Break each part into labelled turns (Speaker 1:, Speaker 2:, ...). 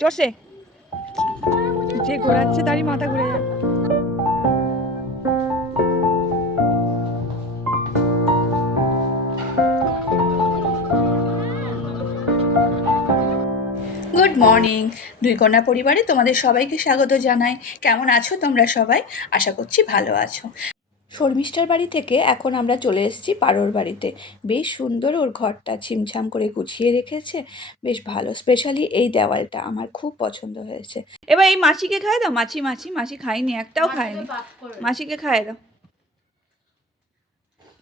Speaker 1: জোরসে যে ঘোরাচ্ছে তারই মাথা ঘুরে যাবে
Speaker 2: গুড মর্নিং দুই কন্যা পরিবারে তোমাদের সবাইকে স্বাগত জানাই। কেমন আছো তোমরা সবাই? আশা করছি ভালো আছো। শর্মিষ্ঠার বাড়ি থেকে এখন আমরা চলে এসেছি পারোর বাড়িতে। বেশ সুন্দর ওর ঘরটা ছিমছাম করে গুছিয়ে রেখেছে। বেশ ভালো স্পেশালি এই দেওয়ালটা আমার খুব পছন্দ হয়েছে।
Speaker 1: এবার এই মাছিকে খায় দাও মাছি মাছি মাছি খায়নি একটাও খায়নি মাসিকে খায় দাও।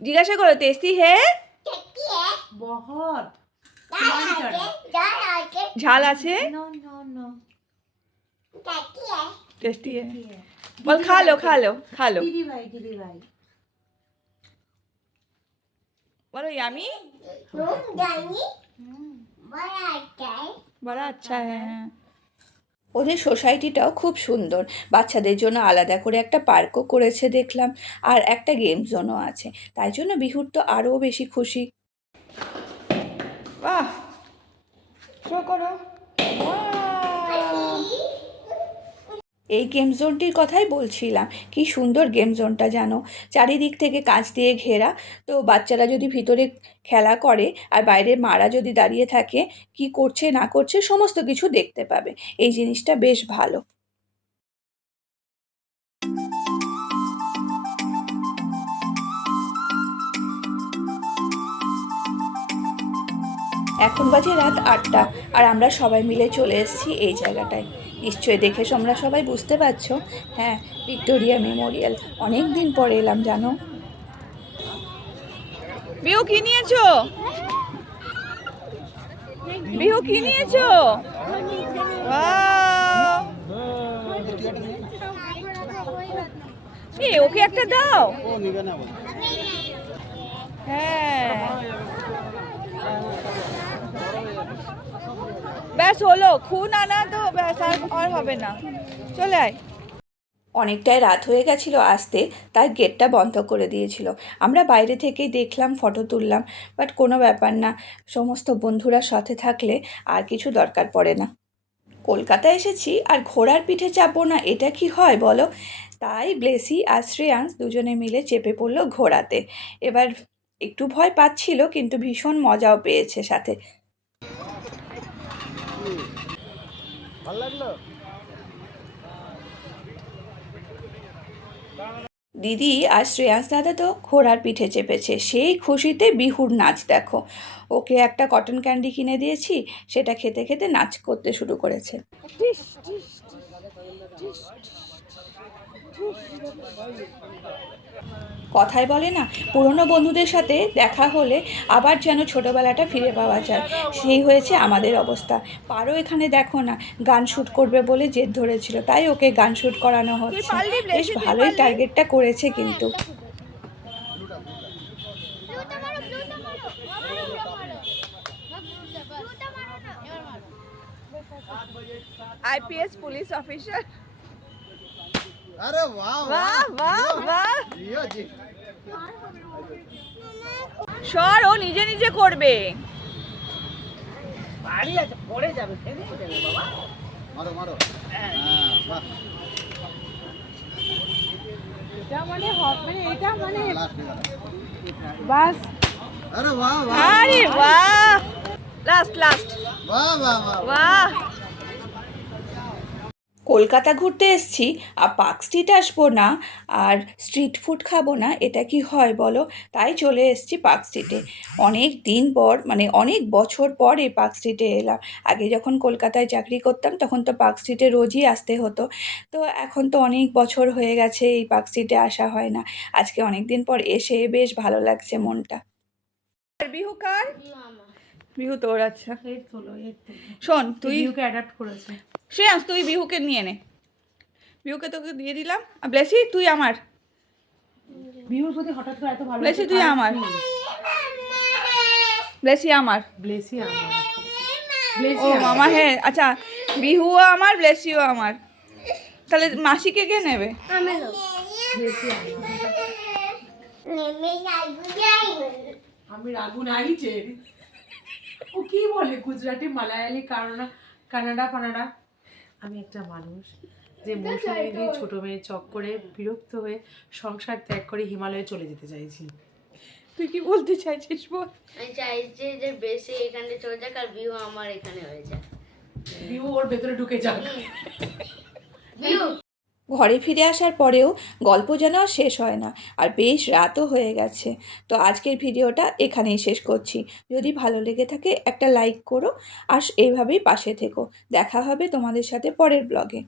Speaker 1: জিজ্ঞাসা করো টেস্টি হে? ঝাল আছে? টেস্টি হ্যাঁ বল খালো খালো খালো
Speaker 3: দিদি ভাই দিদি ভাই
Speaker 1: বলো ইয়ামি বড় আচ্ছা হ্যাঁ
Speaker 2: ওদের সোসাইটিটাও খুব সুন্দর। বাচ্চাদের জন্য আলাদা করে একটা পার্কও করেছে দেখলাম আর একটা গেম জোনও আছে। তাই জন্য বিহুর তো আরও বেশি খুশি।
Speaker 1: বাহ! করো।
Speaker 2: এই গেম জোনটির কথাই বলছিলাম। কি সুন্দর গেম জোনটা জানো? চারিদিক থেকে কাঁচ দিয়ে ঘেরা। তো বাচ্চারা যদি ভিতরে খেলা করে আর বাইরে মারা যদি দাঁড়িয়ে থাকে, কি করছে না করছে সমস্ত কিছু দেখতে পাবে। এই জিনিসটা বেশ ভালো। এখন বাজে রাত আটটা আর আমরা সবাই মিলে চলে এসেছি এই জায়গাটায়। নিশ্চয়ই দেখে তোমরা সবাই বুঝতে পারছ। হ্যাঁ ভিক্টোরিয়া মেমোরিয়াল। অনেক দিন পরে এলাম, জানো?
Speaker 1: বিহু কি নিয়েছো? বিহু কি নিয়েছো! এ ওকে একটা দাও। হ্যাঁ। ব্যাস হলো, খুন আনা তো ব্যাস আর হবে না। চলে আয়।
Speaker 2: অনেকটাই রাত হয়ে গেছিল আসতে, তাই গেটটা বন্ধ করে দিয়েছিল। আমরা বাইরে থেকেই দেখলাম ফটো তুললাম বাট কোনো ব্যাপার না, সমস্ত বন্ধুরা সাথে থাকলে আর কিছু দরকার পড়ে না। কলকাতা এসেছি, আর ঘোড়ার পিঠে চাপবো না, এটা কি হয় বলো? তাই ব্লেসি আর শ্রেয়াংস দুজনে মিলে চেপে পড়ল ঘোড়াতে। এবার একটু ভয় পাচ্ছিল, কিন্তু ভীষণ মজাও পেয়েছে সাথে। দিদি আর শ্রেয়াস দাদা তো ঘোড়ার পিঠে চেপেছে। সেই খুশিতে বিহুর নাচ দেখো। ওকে একটা কটন ক্যান্ডি কিনে দিয়েছি, সেটা খেতে খেতে নাচ করতে শুরু করেছে। কথায় বলে না। পুরনো বন্ধুদের সাথে দেখা হলে আবার যেন ছোটোবেলাটা ফিরে পাওয়া যায়। সেই হয়েছে আমাদের অবস্থা। পারো এখানে দেখো না গান শ্যুট করবে বলে জেদ ধরেছিল তাই ওকে গান শ্যুট করানো হচ্ছে। বেশ ভালোই টার্গেটটা করেছে কিন্তু।
Speaker 1: IPS police officer.
Speaker 4: আরে
Speaker 1: বাহ বাহ বাহ
Speaker 4: বাহ ইয়ে,
Speaker 1: সর ও নিজে নিজে করবে।
Speaker 3: বাড়ি আছে পড়ে যাবে বাবা।
Speaker 4: মারো মারো। হ্যাঁ। হ্যাঁ,
Speaker 3: এটা মানে হবে এটা মানে বাস।
Speaker 4: আরে বাহ
Speaker 1: আরে বাহ। Last last.
Speaker 4: বাহ বাহ।
Speaker 1: বাহ।
Speaker 2: কলকাতা ঘুরতে এসছি আর পার্ক স্ট্রিট আসব না আর স্ট্রিট ফুড খাব না এটা কি হয় বলো? তাই চলে এসছি পার্ক স্ট্রিটে। অনেক দিন পর মানে অনেক বছর পর এই পার্ক স্ট্রিটে এলাম। আগে যখন কলকাতায় চাকরি করতাম তখন তো পার্ক স্ট্রিটে রোজই আসতে হতো। তো এখন তো অনেক বছর হয়ে গেছে এই পার্ক স্ট্রিটে আসা হয় না। আজকে অনেক দিন পর এসে বেশ ভালো লাগছে মনটা।
Speaker 1: বিহু কার? বিহু তোর আচ্ছা। শোন তুই
Speaker 3: ইউকে অ্যাডাপ্ট করেছে।
Speaker 1: শ্রেয়াস তুই বিহুকে নিয়ে নে। বিহুকে তোকে দিয়ে দিলাম। আর ব্লেসি তুই আমার।
Speaker 3: বিহুর প্রতি হঠাৎ করে এত ভালো
Speaker 1: ব্লেসি তুই আমার। ব্লেসি আমার।
Speaker 3: ব্লেসি আমার।
Speaker 1: ও মামা হ্যাঁ আচ্ছা বিহুও আমার ব্লেসিও আমার। তাহলে মাসিকে কে নেবে?
Speaker 3: আমি রাগু নাইছে ও কি বলে গুজরাটি মালায়ালি কানাডা কানাডা ফানাডা। আমি একটা মানুষ যে মৌসুমী ছোট মেয়ে চক্করে বিরক্ত হয়ে সংসার ত্যাগ করে হিমালয়ে চলে যেতে চাইছি।
Speaker 1: তুই কি বলতে চাইছিস বল?
Speaker 5: আমি চাইছি যে বেশি এখানে চলে যাক আর বিহু আমার এখানে হয়ে যায়
Speaker 3: বিহু ওর ভেতরে ঢুকে যাক।
Speaker 5: বিহু।
Speaker 2: ঘরে ফিরে আসার পরেও গল্প যেন আর শেষ হয় না, আর বেশ রাতও হয়ে গেছে। তো আজকের ভিডিওটা এখানেই শেষ করছি। যদি ভালো লেগে থাকে একটা লাইক করো, আর এইভাবেই পাশে থেকো। দেখা হবে তোমাদের সাথে পরের ব্লগে।